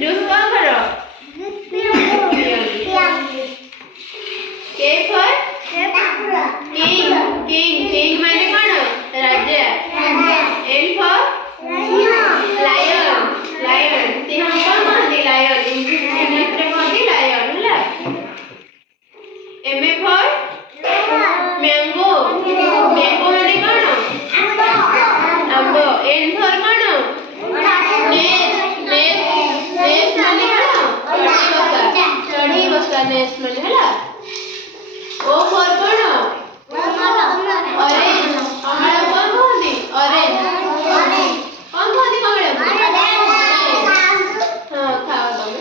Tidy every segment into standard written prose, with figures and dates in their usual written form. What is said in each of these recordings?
juice कौन करो के फॉर किंग किंग किंग माने कौन राजा एल फॉर लायन लायन सिंह कौन कहती लायन इंग्लिश रे कहती लायन होला M A for mango mango माने कौन आंबो एन फॉर कौन नेस नेस नेस माने कौन चढ़ी बसा नेस माने होला ओ फॉर कौन ऑरेंज कमला कौन कहती ऑरेंज कौन कहती कमला हाँ खाओ तुम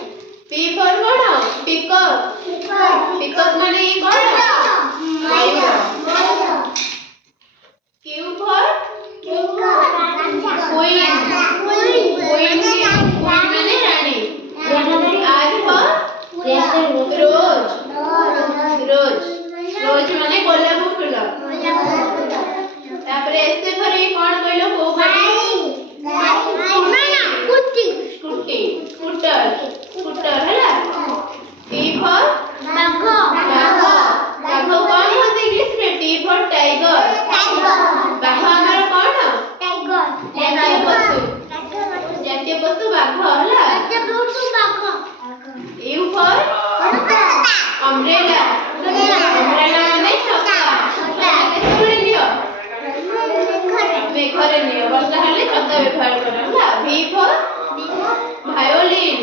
पी फॉर कौन पिकअप पिकअप माने कौन क्यू फॉर क्वीन क्वीन माने रानी आर फॉर रोज रोज रोज माने गोलाप फूल तापरे एसे फरे कोन कहलो को स्कूटी स्कूटी स्कूटर स्कूटर हैला टी फॉर बाघ बाघ कोन होते इंग्लिश में टी फॉर टाइगर बाघ हमारा कौन जातीय पशु बाघ हैला यू फॉर अम्ब्रेला अम्ब्रेला माने छता केतरे लियो मेघरे लियो वर्षा हेले छता व्यवहार करा होला वी फॉर वायोलिन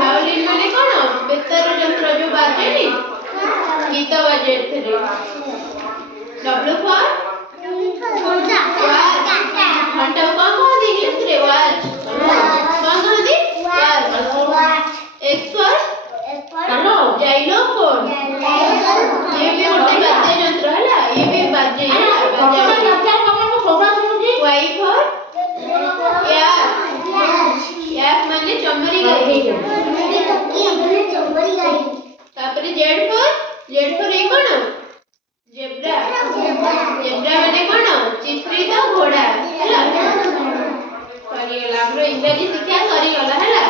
वायोलिन माने कोन बेतर यंत्र जो बाजेनी गीत बाजे थरे डब्ल्यू फॉर घंटा कौन कहती इंग्लिश रे वॉच कौन कहती वॉच एक्स फॉर जाइलोफोन ये भी गोटे बाद्य यंत्र हैला ये भी बाजे वाई फॉर याक माने चमरी गाई तापरे Z for a cone zebra zebra माने कोन चित्रित घोड़ा हैला सरी गला हमरो इंग्लिश शिक्षा सरी गला हैला